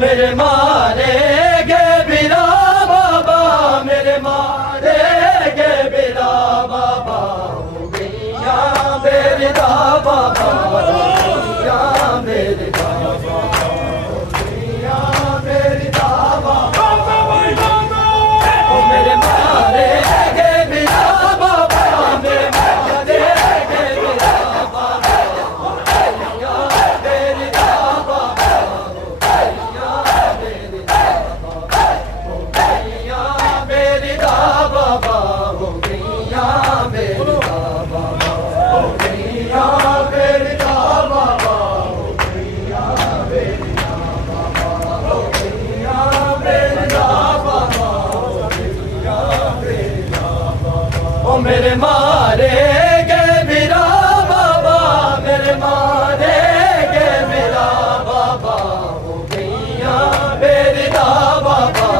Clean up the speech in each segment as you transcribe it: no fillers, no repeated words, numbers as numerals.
मेरे मारे गे बिरा बाबा, मेरे मारे गे बिरा बाबा, हो गैया मेरे दा बाबा, हो गैया मेरे दा बाबा, हो गैया मेरे दा बाबा, ओ मेरे मारे गे बिरा बाबा, मेरे मारे गे बिरा बाबा, हो गैया मेरे दा बाबा, मेरे मारे गे बिरा बाबा, मेरे मारे गे बिरा बाबा, हो गैया मेरे दा बाबा, हो गैया मेरे दा बाबा, हो गैया मेरे दा बाबा, ओ मेरे मारे गे बिरा बाबा, मेरे मारे गे बिरा बाबा, हो गैया मेरे दा बाबा,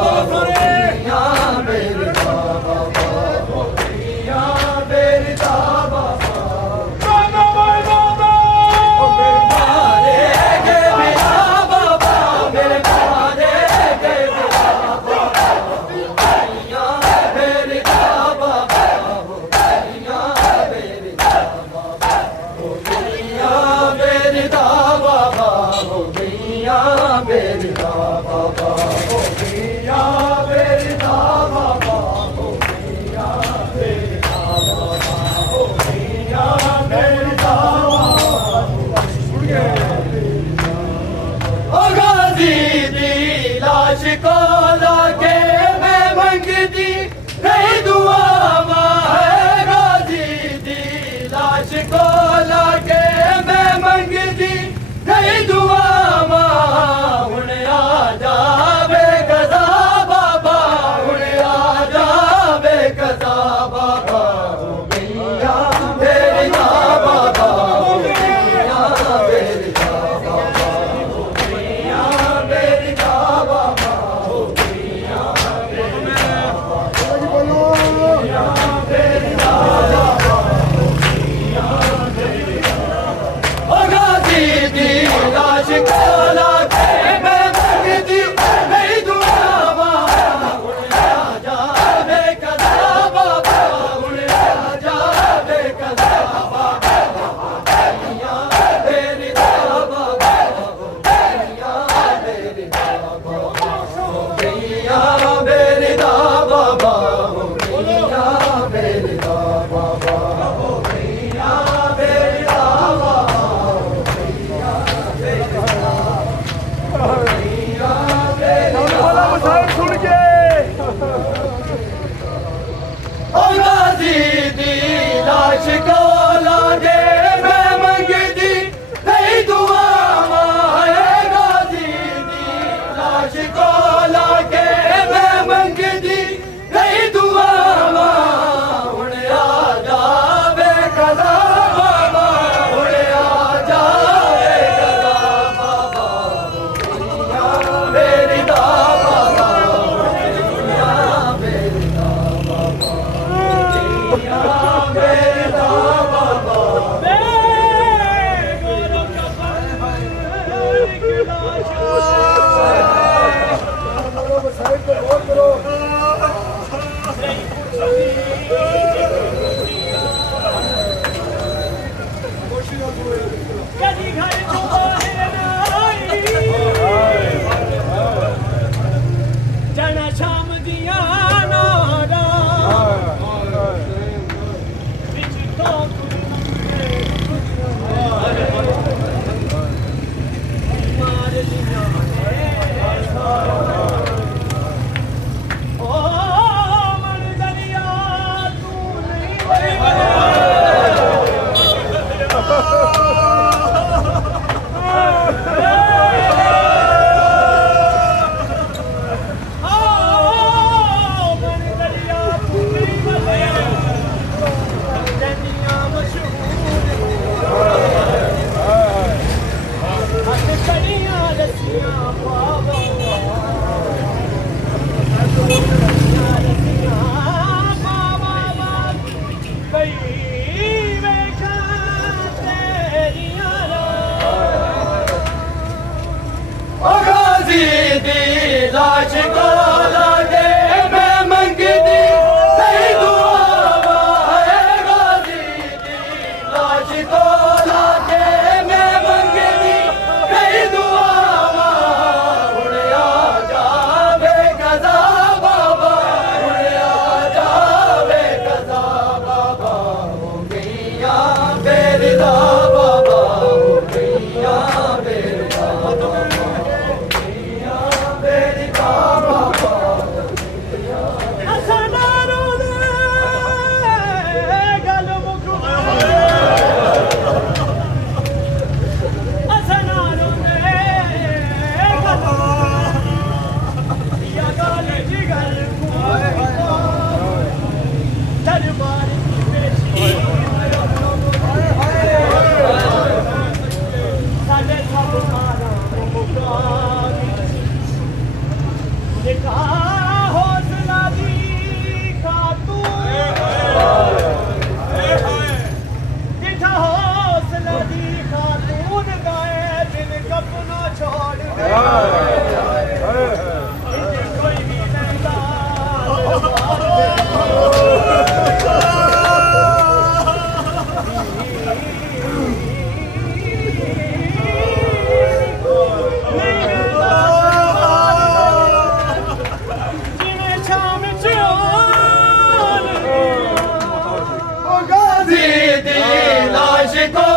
को लाके मैं मंगती नहीं दुआ है, गाजी दी लाश को लाके मैं मंगती नहीं दुआ, हुण आ जावे कदा बाबा, हुण आ जावे कदा बाबा, हो गैया मेरी दा बाबा, हो गैया मेरी दा बाबा, हो गैया मेरी दा बाबा, लाश को लागे मैं मंगती नहीं दुआ है, गाजी दी लाश को लागे मैं मंगती नहीं दुआ, हुण आ जावे कदा बाबा, हुण आ जावे कदा बाबा, हो गैया मेरी दा बाबा, हो गैया मेरी दा बाबा, हो गैया मेरी दा बाबा, जाना शाम दिया नारा बिच तो मार लिया ओ मन दरिया तू आशिकों